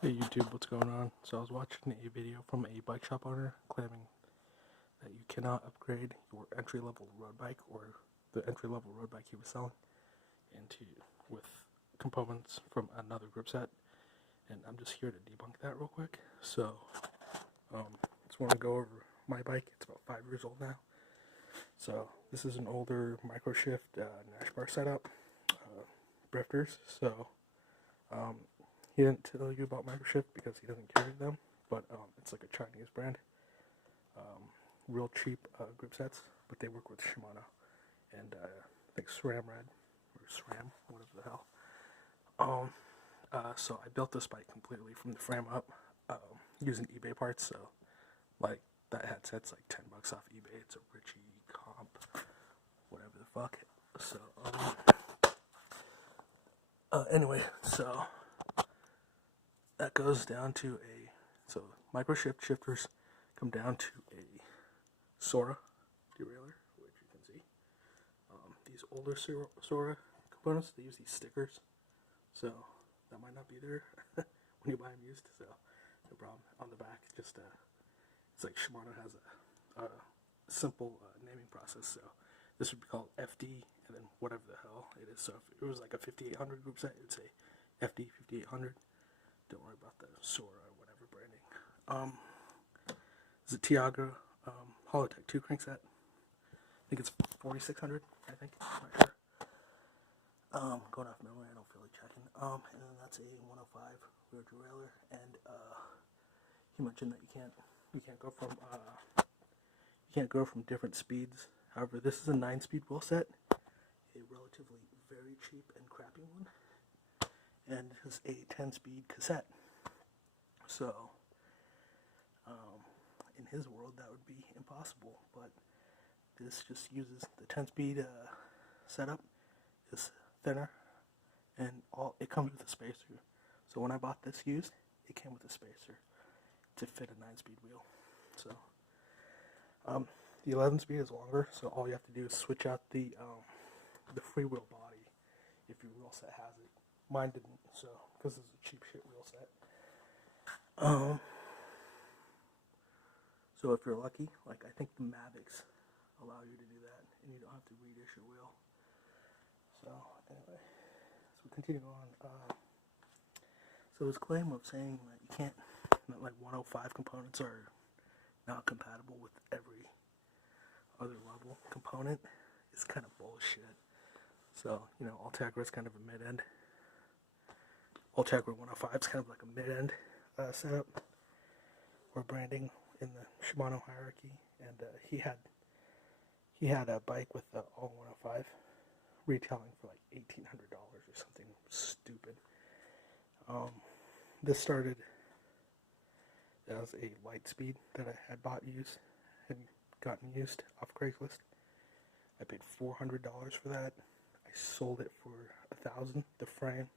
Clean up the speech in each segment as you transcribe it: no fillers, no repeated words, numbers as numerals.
Hey YouTube, what's going on? So I was watching a video from a bike shop owner claiming that you cannot upgrade your entry-level road bike or the entry-level road bike he was selling into with components from another group set, and I'm just here to debunk that real quick. So just want to go over my bike. It's about 5 years old now. So this is an older microshift Nash bar setup, Brifters. So he didn't tell you about microshift because he doesn't carry them, but it's like a Chinese brand. Real cheap grip sets, but they work with Shimano and I think SRAM Red or SRAM, whatever the hell. So I built this bike completely from the frame up using eBay parts. So like that headset's like $10 off eBay. It's a Ritchie comp, whatever the fuck. So anyway, so that goes down to so microshift shifters come down to a Sora derailleur, which you can see. These older Sora components, they use these stickers, so that might not be there when you buy them used. So no problem. On the back, just it's like Shimano has a simple naming process. So this would be called FD, and then whatever the hell it is. So if it was like a 5800 group set, it'd say FD 5800. Don't worry about the Sora or whatever branding. It's a Tiago Holotech 2 crankset. I think it's 4600. I think. I'm not sure. Going off memory, I don't feel like checking. And then that's a 105 rear derailleur, and he mentioned that you can't go from different speeds. However, this is a 9-speed wheel set, a relatively very cheap and crappy one, and is a 10-speed cassette. So in his world, that would be impossible, but this just uses the 10-speed setup is thinner, and it comes with a spacer. So when I bought this used, it came with a spacer to fit a 9-speed wheel. So the 11-speed is longer, so all you have to do is switch out the freewheel body if your wheel set has it. Mine didn't, so because it's a cheap shit wheel set. So if you're lucky, like I think the Mavics allow you to do that, and you don't have to redish your wheel. So anyway, so we continue on. So his claim of saying that you can't, that like 105 components are not compatible with every other level component is kind of bullshit. So, you know, Ultegra is kind of a mid-end. Ultegra 105 is kind of like a mid-end setup or branding in the Shimano hierarchy, and he had a bike with all 105 retailing for like $1,800 or something stupid. This started as a light speed that I had bought used, had gotten used off Craigslist. I paid $400 for that. I sold it for $1,000. The frame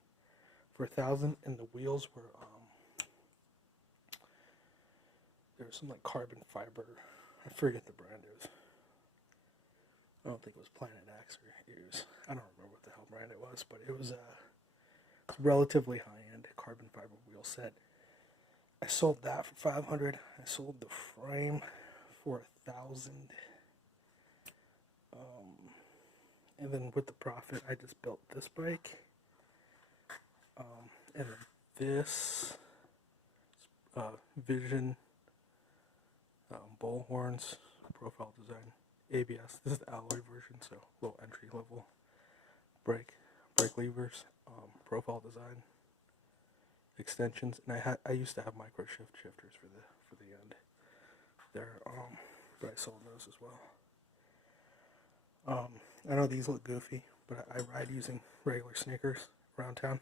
for $1,000, and the wheels were there was some like carbon fiber. I forget the brand it was. I don't think it was Planet X or it was. I don't remember what the hell brand it was, but it was a relatively high-end carbon fiber wheel set. I sold that for $500. I sold the frame for $1,000. And then with the profit, I just built this bike. And this Vision bowl horns, profile design, ABS. This is the alloy version, so low entry level. Brake levers, profile design, extensions, and I used to have microshift shifters for the end there, but I sold those as well. I know these look goofy, but I ride using regular sneakers around town,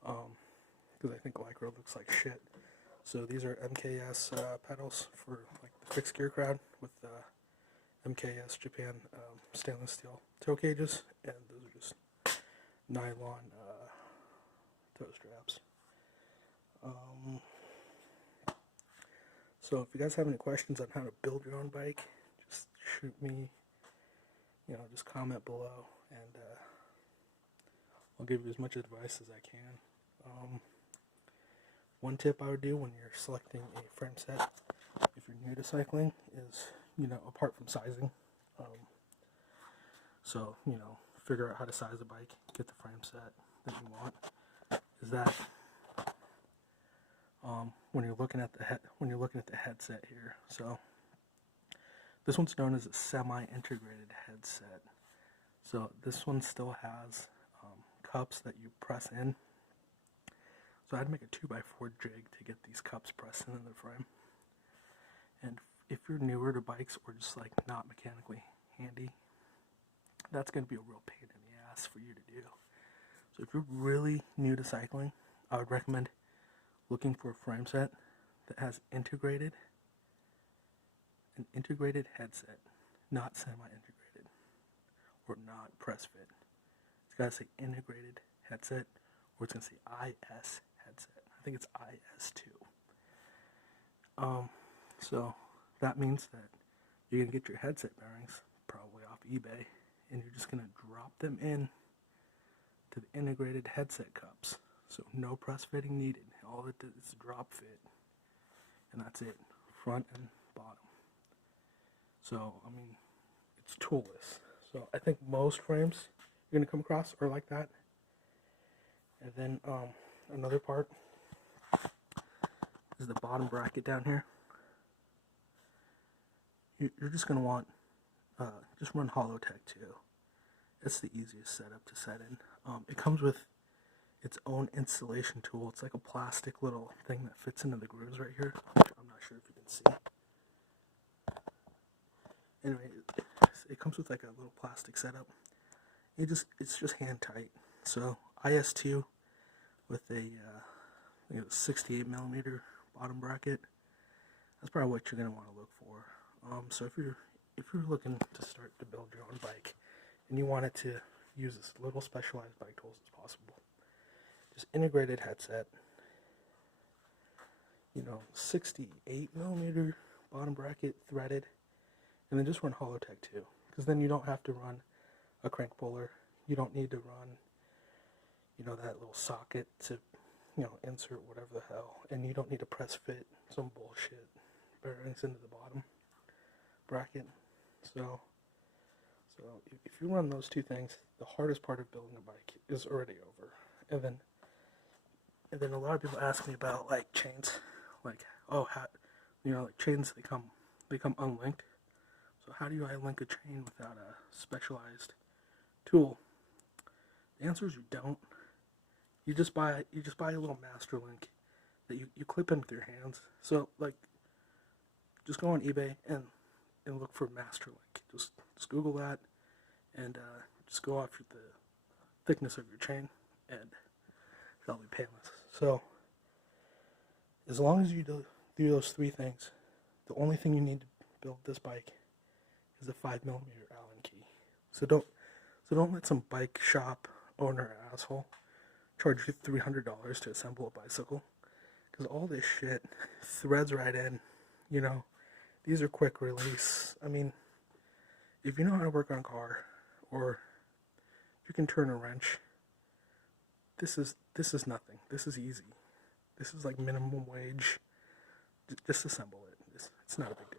because I think Lycra looks like shit. So these are MKS pedals for like the fixed gear crowd with MKS Japan stainless steel toe cages, and those are just nylon toe straps. So if you guys have any questions on how to build your own bike, just shoot me, just comment below, and I'll give you as much advice as I can. One tip I would do when you're selecting a frame set, if you're new to cycling, is, apart from sizing, so, figure out how to size a bike, get the frame set that you want, is that when you're looking at the headset here. So this one's known as a semi-integrated headset. So this one still has cups that you press in. So I'd make a 2x4 jig to get these cups pressed into the frame. And if you're newer to bikes or just like not mechanically handy, that's going to be a real pain in the ass for you to do. So if you're really new to cycling, I would recommend looking for a frame set that has an integrated headset, not semi-integrated or not press fit. It's got to say integrated headset, or it's going to say IS headset. I think it's IS2. So that means that you're going to get your headset bearings probably off eBay, and you're just going to drop them in to the integrated headset cups. So no press fitting needed. All it does is drop fit, and that's it, front and bottom. So I mean, it's toolless. So I think most frames you're gonna come across are like that. And then another part is the bottom bracket down here. You're just gonna want just run Holotech 2. It's the easiest setup to set in. It comes with its own installation tool. It's like a plastic little thing that fits into the grooves right here. I'm not sure if you can see. Anyway, it comes with like a little plastic setup. It's just hand tight. So IS2 with a 68 millimeter bottom bracket. That's probably what you're gonna want to look for. So if you're looking to start to build your own bike and you want it to use as little specialized bike tools as possible, just integrated headset, 68 millimeter bottom bracket threaded, and then just run Holotech 2, because then you don't have to run a crank puller. You don't need to run, that little socket to, insert whatever the hell, and you don't need to press fit some bullshit bearings into the bottom bracket. So if you run those two things, the hardest part of building a bike is already over. And then a lot of people ask me about like chains, like, how, like chains, they come unlinked. So how do I link a chain without a specialized tool? The answer is you don't. You just buy a little master link that you clip in with your hands. So like, just go on eBay and look for master link. Just Google that, and just go off the thickness of your chain, and that'll be painless. So as long as you do those three things, the only thing you need to build this bike is a 5 millimeter Allen key. So don't let some bike shop owner asshole charge you $300 to assemble a bicycle, because all this shit threads right in. These are quick release. I mean, if you know how to work on a car, or if you can turn a wrench, this is nothing. This is easy. This is like minimum wage. Just assemble it. It's not a big deal.